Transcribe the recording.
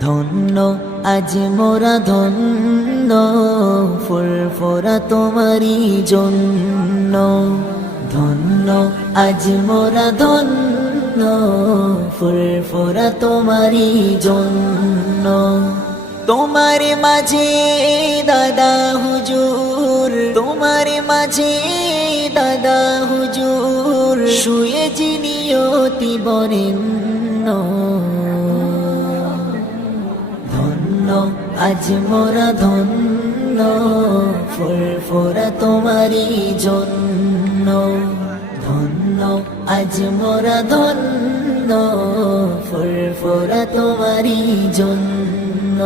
ধন্য আজ মোরা ধন্য, ফুরফুরা তোমারি জন্য। ধন্য আজ মোরা ধন্য, ফুরফুরা তোমারি জন্য। তোমার মাঝে দাদা হুজুর, তোমার মাঝে দাদা হুজুর, শুয়ে যিনি অতি বরেণ্য। ধন্য আজ মোরা ধন্য, ফুরফুরা তোমারি জন্য। ধন্য আজ মোরা ধন্য, ফুরফুরা তোমারি জন্য।